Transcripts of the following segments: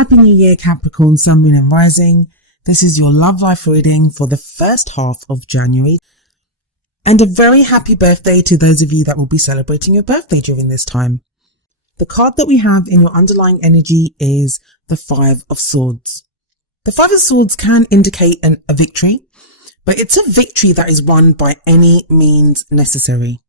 Happy New Year, Capricorn, Sun, Moon and Rising. This is your love life reading for the first half of January. And a very happy birthday to those of you that will be celebrating your birthday during this time. The card that we have in your underlying energy is the Five of Swords. The Five of Swords can indicate a victory, but it's a victory that is won by any means necessary.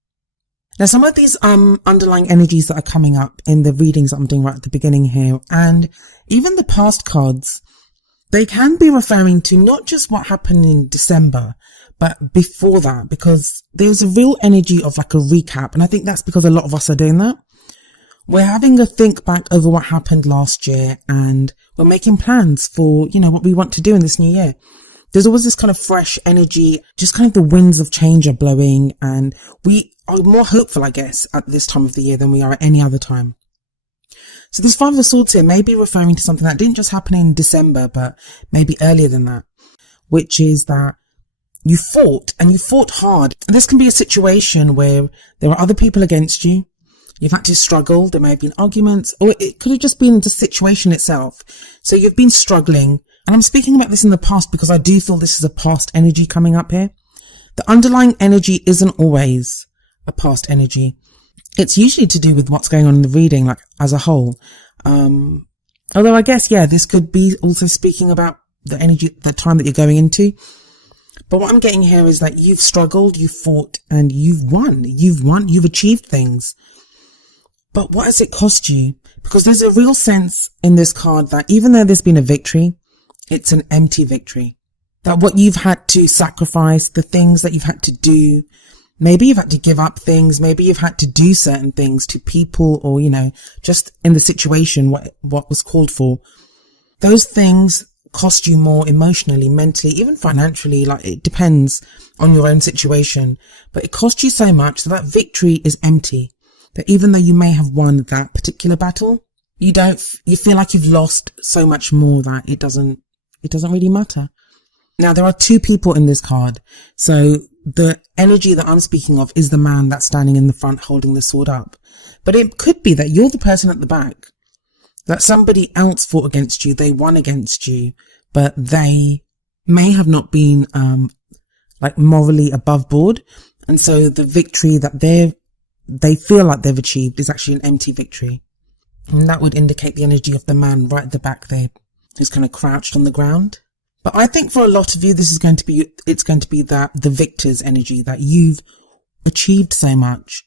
Now, some of these underlying energies that are coming up in the readings that I'm doing right at the beginning here, and even the past cards, they can be referring to not just what happened in December, but before that, because there's a real energy of like a recap. And I think that's because a lot of us are doing that. We're having a think back over what happened last year, and we're making plans for, what we want to do in this new year. There's always this kind of fresh energy, just kind of the winds of change are blowing, and we are more hopeful, I guess, at this time of the year than we are at any other time. So this Five of Swords here may be referring to something that didn't just happen in December, but maybe earlier than that, which is that you fought, and you fought hard. And this can be a situation where there are other people against you. You've had to struggle. There may have been arguments, or it could have just been the situation itself. So you've been struggling. And I'm speaking about this in the past because I do feel this is a past energy coming up here. The underlying energy isn't always a past energy. It's usually to do with what's going on in the reading, like as a whole. Although I guess, this could be also speaking about the energy, the time that you're going into. But what I'm getting here is that you've struggled, you've fought, and you've won. You've achieved things. But what has it cost you? Because there's a real sense in this card that even though there's been a victory, it's an empty victory. That what you've had to sacrifice, the things that you've had to do, maybe you've had to give up things, maybe you've had to do certain things to people, or, just in the situation, what was called for. Those things cost you more emotionally, mentally, even financially. Like, it depends on your own situation, but it cost you so much that victory is empty. That even though you may have won that particular battle, you feel like you've lost so much more that it doesn't really matter. Now, there are two people in this card. So the energy that I'm speaking of is the man that's standing in the front holding the sword up. But it could be that you're the person at the back, that somebody else fought against you, they won against you, but they may have not been, morally above board. And so the victory that they feel like they've achieved is actually an empty victory. And that would indicate the energy of the man right at the back there, who's kind of crouched on the ground. But I think for a lot of you, it's going to be the victor's energy, that you've achieved so much,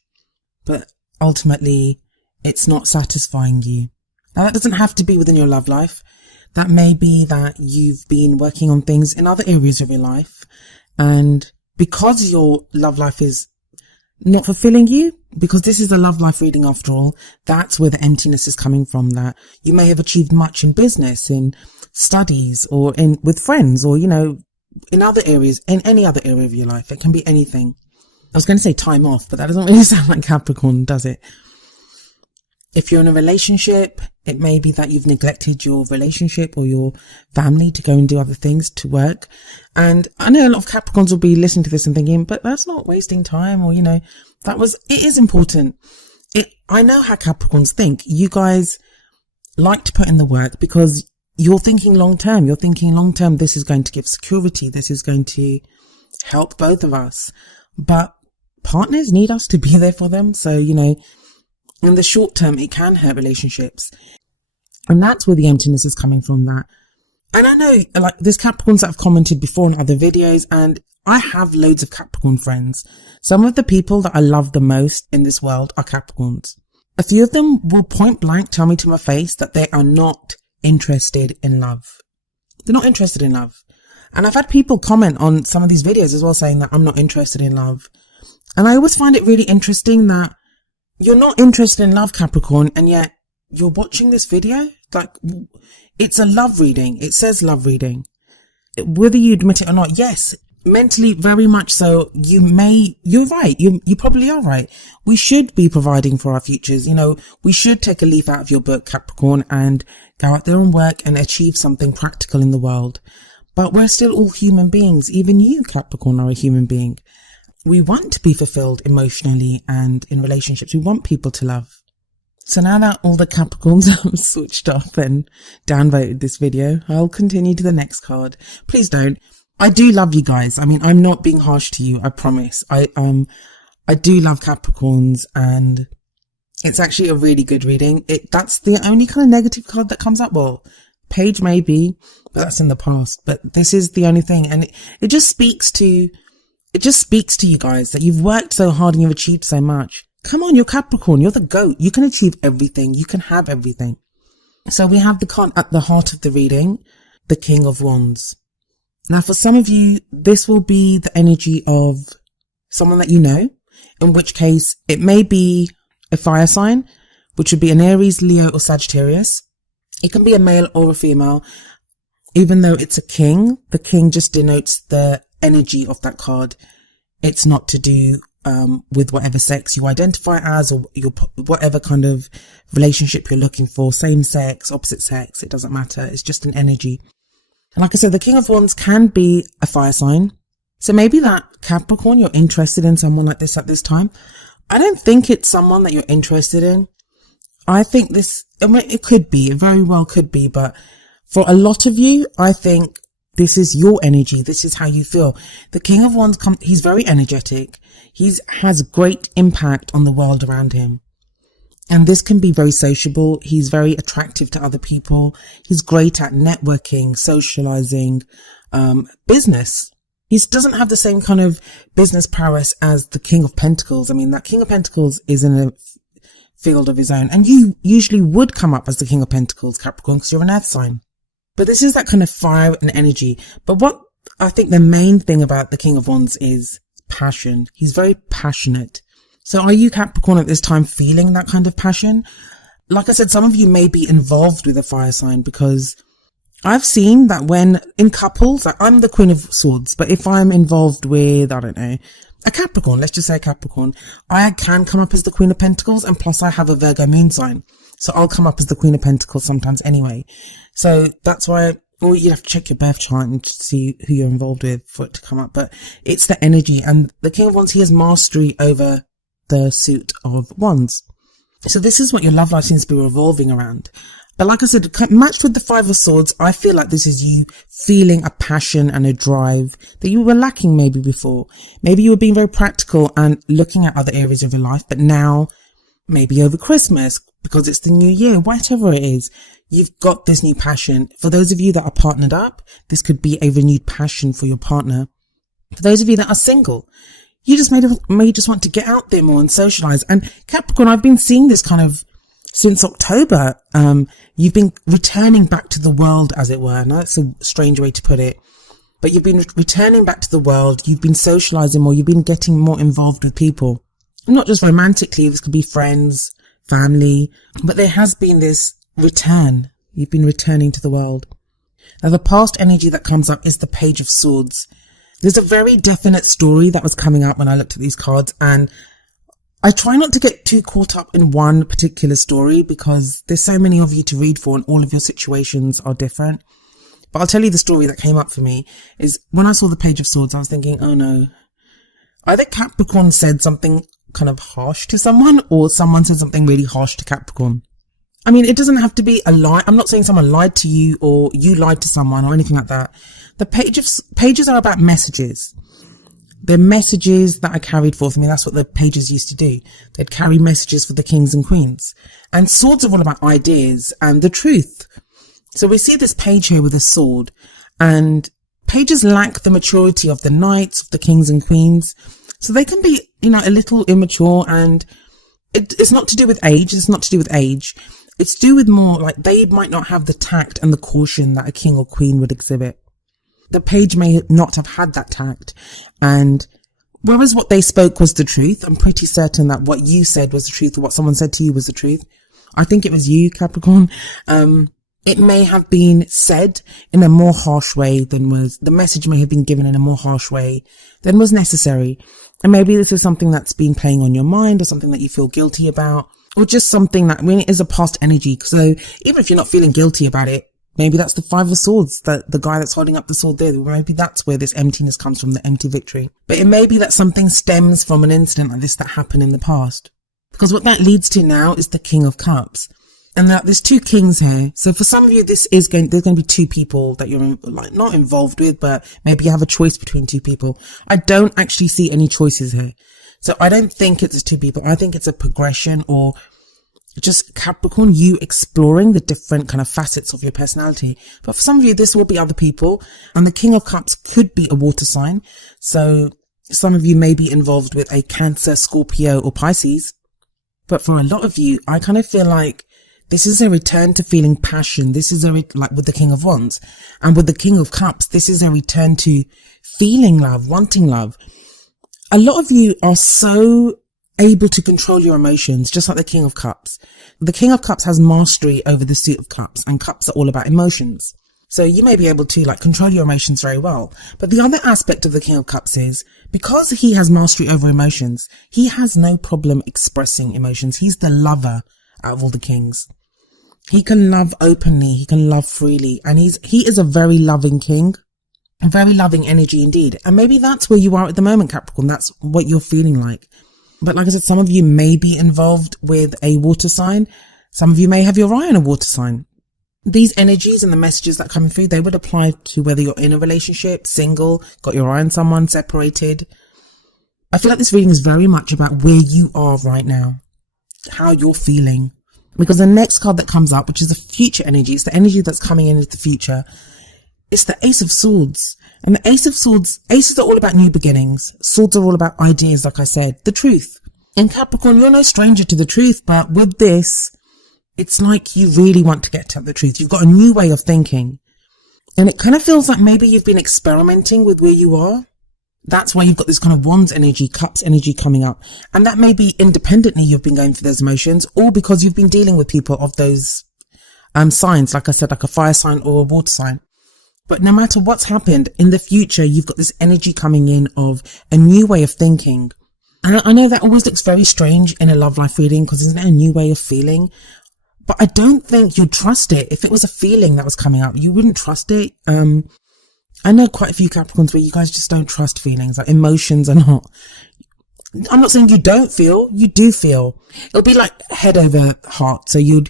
but ultimately it's not satisfying you. Now, that doesn't have to be within your love life. That may be that you've been working on things in other areas of your life, and because your love life is not fulfilling you, because this is a love life reading after all, that's where the emptiness is coming from. That you may have achieved much in business, in studies, or with friends, or in other areas, in any other area of your life. It can be anything. I was going to say time off, but that doesn't really sound like Capricorn, does it? If you're in a relationship, it may be that you've neglected your relationship or your family to go and do other things, to work. And I know a lot of Capricorns will be listening to this and thinking, but that's not wasting time, or, it is important. I know how Capricorns think. You guys like to put in the work because you're thinking long term. You're thinking long term, this is going to give security. This is going to help both of us. But partners need us to be there for them. So, in the short term, it can hurt relationships. And that's where the emptiness is coming from. That. And I know, there's Capricorns that have commented before in other videos, and I have loads of Capricorn friends. Some of the people that I love the most in this world are Capricorns. A few of them will point blank tell me to my face that they are not interested in love. They're not interested in love. And I've had people comment on some of these videos as well, saying that I'm not interested in love. And I always find it really interesting that you're not interested in love, Capricorn, and yet you're watching this video. It's a love reading. It says love reading. Whether you admit it or not, yes, mentally, very much so. You're right. You probably are right. We should be providing for our futures. We should take a leaf out of your book, Capricorn, and go out there and work and achieve something practical in the world. But we're still all human beings. Even you, Capricorn, are a human being. We want to be fulfilled emotionally and in relationships. We want people to love. So now that all the Capricorns have switched off and downvoted this video, I'll continue to the next card. Please don't. I do love you guys. I mean, I'm not being harsh to you, I promise. I do love Capricorns, and it's actually a really good reading. That's the only kind of negative card that comes up. Well, page maybe, but that's in the past. But this is the only thing, and it just speaks to you guys that you've worked so hard and you've achieved so much. Come on, you're Capricorn. You're the GOAT. You can achieve everything. You can have everything. So we have the card at the heart of the reading, the King of Wands. Now, for some of you, this will be the energy of someone that you know, in which case it may be a fire sign, which would be an Aries, Leo, or Sagittarius. It can be a male or a female. Even though it's a king, the king just denotes the energy of that card. It's not to do with whatever sex you identify as, or your whatever kind of relationship you're looking for, same sex, opposite sex, it doesn't matter. It's just an energy. And like I said, the King of Wands can be a fire sign. So maybe that Capricorn, you're interested in someone like this at this time. I don't think it's someone that you're interested in. I think it could be, it very well could be, but for a lot of you, I think this is your energy. This is how you feel. The King of Wands, he's very energetic. He has great impact on the world around him. And this can be very sociable. He's very attractive to other people. He's great at networking, socializing, business. He doesn't have the same kind of business prowess as the King of Pentacles. I mean, that King of Pentacles is in a field of his own. And you usually would come up as the King of Pentacles, Capricorn, because you're an earth sign. But this is that kind of fire and energy. But what I think the main thing about the King of Wands is passion. He's very passionate. So are you, Capricorn, at this time feeling that kind of passion? Like I said, some of you may be involved with a fire sign, because I've seen that when in couples, like I'm the Queen of Swords, but if I'm involved with, I don't know, a Capricorn, let's just say a Capricorn, I can come up as the Queen of Pentacles, and plus I have a Virgo moon sign. So I'll come up as the Queen of Pentacles sometimes anyway. So that's why, well, you have to check your birth chart and see who you're involved with for it to come up. But it's the energy, and the King of Wands, he has mastery over the suit of wands. So this is what your love life seems to be revolving around. But like I said, matched with the Five of Swords, I feel like this is you feeling a passion and a drive that you were lacking maybe before. Maybe you were being very practical and looking at other areas of your life, but now, maybe over Christmas, because it's the new year, whatever it is, you've got this new passion. For those of you that are partnered up, this could be a renewed passion for your partner. For those of you that are single, you just may just want to get out there more and socialize. And Capricorn, I've been seeing this kind of since October. You've been returning back to the world, as it were. Now, that's a strange way to put it. But you've been returning back to the world. You've been socializing more. You've been getting more involved with people. Not just romantically, this could be friends, family. But there has been this return. You've been returning to the world. Now, the past energy that comes up is the Page of Swords. There's a very definite story that was coming up when I looked at these cards, and I try not to get too caught up in one particular story because there's so many of you to read for and all of your situations are different. But I'll tell you the story that came up for me is when I saw the Page of Swords, I was thinking, oh no, either Capricorn said something kind of harsh to someone, or someone said something really harsh to Capricorn. I mean, it doesn't have to be a lie. I'm not saying someone lied to you or you lied to someone or anything like that. The pages are about messages. They're messages that are carried forth. I mean, that's what the pages used to do. They'd carry messages for the kings and queens. And swords are all about ideas and the truth. So we see this page here with a sword, and pages lack the maturity of the knights, of the kings and queens. So they can be, a little immature, and it's not to do with age. It's not to do with age. It's to do with more like they might not have the tact and the caution that a king or queen would exhibit. The page may not have had that tact, and whereas what they spoke was the truth, I'm pretty certain that what you said was the truth, or what someone said to you was the truth. I think it was you, Capricorn. It may have been said in a more harsh way the message may have been given in a more harsh way than was necessary. And maybe this is something that's been playing on your mind, or something that you feel guilty about, or just something that it is a past energy. So even if you're not feeling guilty about it, maybe that's the Five of Swords, that the guy that's holding up the sword there. Maybe that's where this emptiness comes from, the empty victory. But it may be that something stems from an incident like this that happened in the past. Because what that leads to now is the King of Cups. And that there's two kings here. So for some of you, there's going to be two people that you're like not involved with, but maybe you have a choice between two people. I don't actually see any choices here. So I don't think it's two people. I think it's a progression, or just Capricorn, you exploring the different kind of facets of your personality. But for some of you, this will be other people. And the King of Cups could be a water sign. So some of you may be involved with a Cancer, Scorpio, or Pisces. But for a lot of you, I kind of feel like this is a return to feeling passion. This is like with the King of Wands, and with the King of Cups, this is a return to feeling love, wanting love. A lot of you are so able to control your emotions, just like the King of Cups. The King of Cups has mastery over the Suit of Cups, and Cups are all about emotions. So you may be able to like control your emotions very well. But the other aspect of the King of Cups is, because he has mastery over emotions, he has no problem expressing emotions. He's the lover out of all the kings. He can love openly, he can love freely, and he is a very loving king, a very loving energy indeed. And maybe that's where you are at the moment, Capricorn. That's what you're feeling like. But like I said, some of you may be involved with a water sign. Some of you may have your eye on a water sign. These energies and the messages that come through, they would apply to whether you're in a relationship, single, got your eye on someone, separated. I feel like this reading is very much about where you are right now, how you're feeling. Because the next card that comes up, which is the future energy, it's the energy that's coming into the future. It's the Ace of Swords. And the Ace of Swords, aces are all about new beginnings. Swords are all about ideas, like I said, the truth. In Capricorn, you're no stranger to the truth, but with this, it's like you really want to get at the truth. You've got a new way of thinking. And it kind of feels like maybe you've been experimenting with where you are. That's why you've got this kind of Wands energy, Cups energy coming up. And that may be independently you've been going through those emotions, or because you've been dealing with people of those signs, like I said, like a fire sign or a water sign. But no matter what's happened in the future, you've got this energy coming in of a new way of thinking. And I know that always looks very strange in a love life reading, because isn't it a new way of feeling? But I don't think you'd trust it. If it was a feeling that was coming up, you wouldn't trust it. I know quite a few Capricorns where you guys just don't trust feelings, like emotions are not. I'm not saying you don't feel, you do feel. It'll be like head over heart. So you'd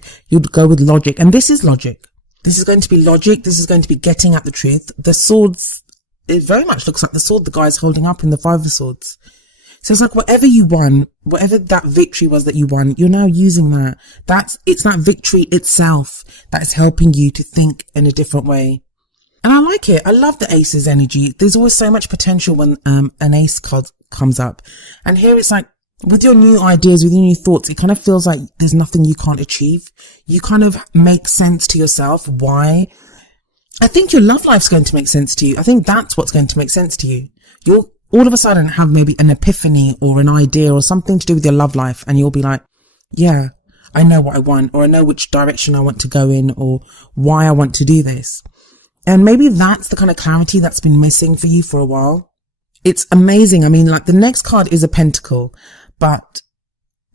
go with logic. And this is logic. This is going to be logic. This is going to be getting at the truth. The swords, it very much looks like the sword the guy's holding up in the Five of Swords. So it's like whatever you won, whatever that victory was that you won, you're now using that. It's that victory itself that is helping you to think in a different way. And I like it. I love the Ace's energy. There's always so much potential when an Ace card comes up. And here it's like, with your new ideas, with your new thoughts, it kind of feels like there's nothing you can't achieve. You kind of make sense to yourself. Why? I think your love life's going to make sense to you. I think that's what's going to make sense to you. You'll all of a sudden have maybe an epiphany or an idea or something to do with your love life. And you'll be like, yeah, I know what I want, or I know which direction I want to go in, or why I want to do this. And maybe that's the kind of clarity that's been missing for you for a while. It's amazing. I mean, like the next card is a pentacle, but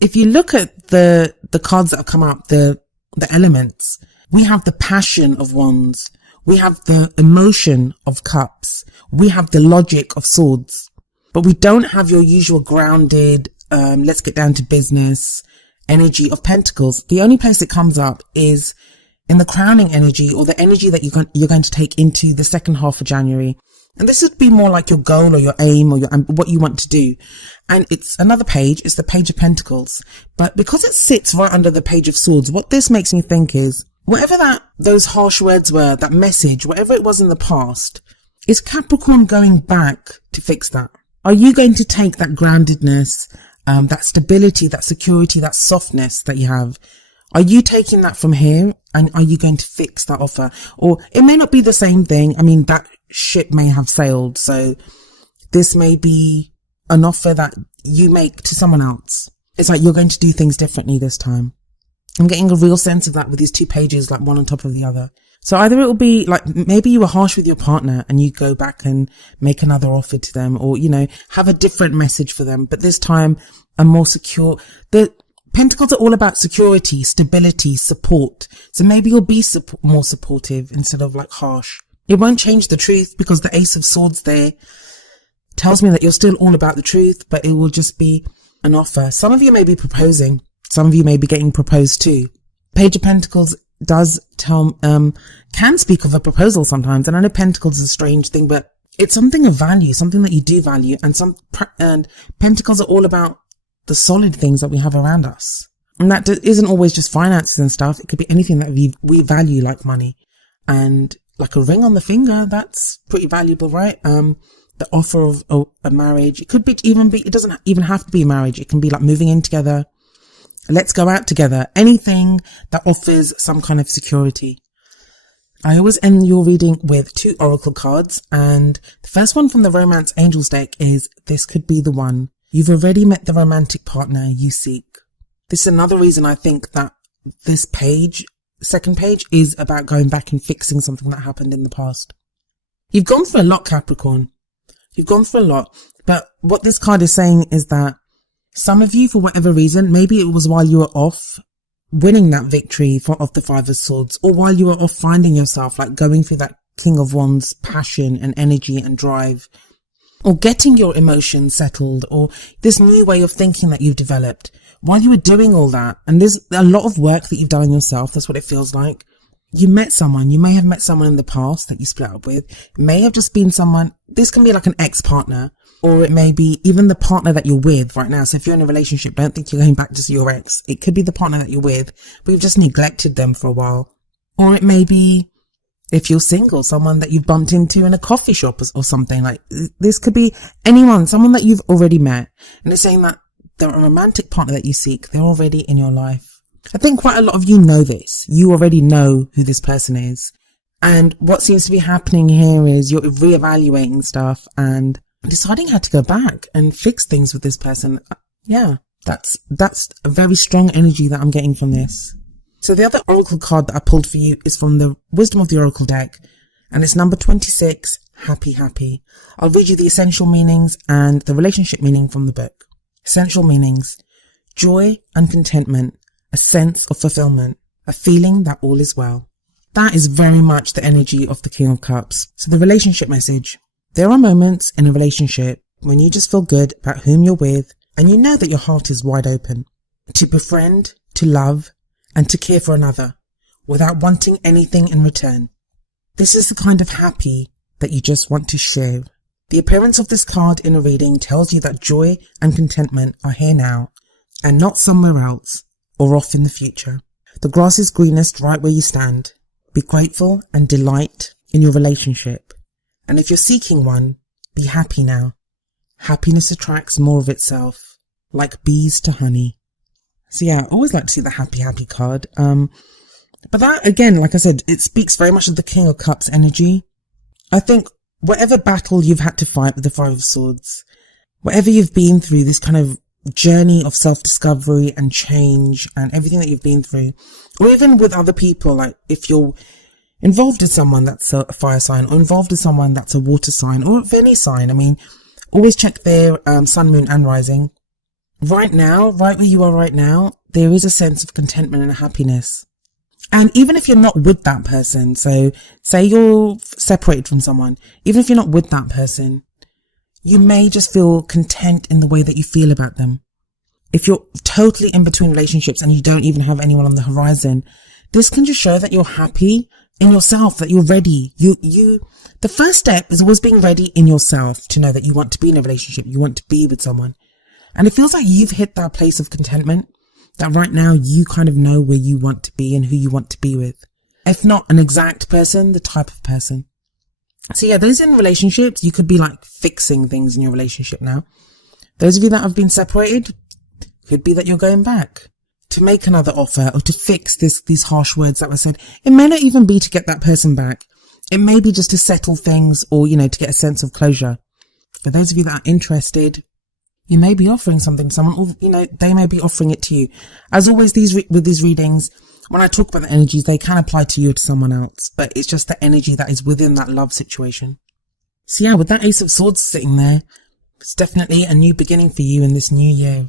if you look at the cards that have come up, the elements, we have the passion of wands. We have the emotion of cups. We have the logic of swords, but we don't have your usual grounded, let's get down to business energy of pentacles. The only place it comes up is in the crowning energy, or the energy that you're going to take into the second half of January. And this would be more like your goal or your aim or what you want to do. And it's another page. It's the Page of Pentacles. But because it sits right under the Page of Swords, what this makes me think is, whatever those harsh words were, that message, whatever it was in the past, is Capricorn going back to fix that? Are you going to take that groundedness, that stability, that security, that softness that you have? Are you taking that from here, and are you going to fix that offer? Or it may not be the same thing. I mean, that ship may have sailed. So this may be an offer that you make to someone else. It's like you're going to do things differently this time. I'm getting a real sense of that with these two pages, like one on top of the other. So either it will be like maybe you were harsh with your partner and you go back and make another offer to them, or, you know, have a different message for them. But this time a more secure, the Pentacles are all about security, stability, support. So maybe you'll be more supportive instead of like harsh. It won't change the truth, because the Ace of Swords there tells me that you're still all about the truth, but it will just be an offer. Some of you may be proposing. Some of you may be getting proposed to. Page of Pentacles does can speak of a proposal sometimes. And I know Pentacles is a strange thing, but it's something of value, something that you do value. And Pentacles are all about the solid things that we have around us. And that isn't always just finances and stuff. It could be anything that we value, like money. And like a ring on the finger, that's pretty valuable, right? The offer of a marriage. It could it doesn't even have to be a marriage. It can be like moving in together. Let's go out together. Anything that offers some kind of security. I always end your reading with 2 oracle cards. And the first one from the Romance Angels deck is, this could be the one. You've already met the romantic partner you seek. This is another reason I think that this page, second page, is about going back and fixing something that happened in the past. You've gone through a lot, Capricorn. You've gone through a lot. But what this card is saying is that some of you, for whatever reason, maybe it was while you were off winning that victory of the 5 of Swords, or while you were off finding yourself, like going through that King of Wands passion and energy and drive, or getting your emotions settled, or this new way of thinking that you've developed. While you were doing all that, and there's a lot of work that you've done on yourself, that's what it feels like. You met someone. You may have met someone in the past that you split up with. It may have just been someone, this can be like an ex-partner, or it may be even the partner that you're with right now. So if you're in a relationship, don't think you're going back to see your ex. It could be the partner that you're with, but you've just neglected them for a while. Or it may be, if you're single, someone that you've bumped into in a coffee shop or something. Like, this could be anyone, someone that you've already met. And it's saying that the romantic partner that you seek, they're already in your life. I think quite a lot of you know this. You already know who this person is. And what seems to be happening here is you're reevaluating stuff and deciding how to go back and fix things with this person. Yeah, that's a very strong energy that I'm getting from this. So the other oracle card that I pulled for you is from the Wisdom of the Oracle deck, and it's number 26, Happy Happy. I'll read you the essential meanings and the relationship meaning from the book. Essential meanings: joy and contentment, a sense of fulfillment, a feeling that all is well. That is very much the energy of the King of Cups. So the relationship message: there are moments in a relationship when you just feel good about whom you're with, and you know that your heart is wide open to befriend, to love, and to care for another without wanting anything in return. This is the kind of happy that you just want to share. The appearance of this card in a reading tells you that joy and contentment are here now and not somewhere else or off in the future. The grass is greenest right where you stand. Be grateful and delight in your relationship. And if you're seeking one, be happy now. Happiness attracts more of itself, like bees to honey. So yeah, I always like to see the happy card. But that, again, like I said, it speaks very much of the King of Cups energy. I think whatever battle you've had to fight with the 5 of Swords, whatever you've been through, this kind of journey of self-discovery and change and everything that you've been through, or even with other people, like if you're involved with someone that's a fire sign, or involved with someone that's a water sign, or of any sign, I mean, always check their sun, moon and rising. Right now, right where you are right now, there is a sense of contentment and happiness. And even if you're not with that person, so say you're separated from someone, even if you're not with that person, you may just feel content in the way that you feel about them. If you're totally in between relationships and you don't even have anyone on the horizon, this can just show that you're happy in yourself, that you're ready. The first step is always being ready in yourself to know that you want to be in a relationship, you want to be with someone. And it feels like you've hit that place of contentment, that right now you kind of know where you want to be and who you want to be with. If not an exact person, the type of person. So yeah, those in relationships, you could be like fixing things in your relationship now. Those of you that have been separated, could be that you're going back to make another offer or to fix these harsh words that were said. It may not even be to get that person back. It may be just to settle things or, to get a sense of closure. For those of you that are interested, you may be offering something to someone, or, they may be offering it to you. As always, with these readings, when I talk about the energies, they can apply to you or to someone else, but it's just the energy that is within that love situation. So yeah, with that Ace of Swords sitting there, it's definitely a new beginning for you in this new year.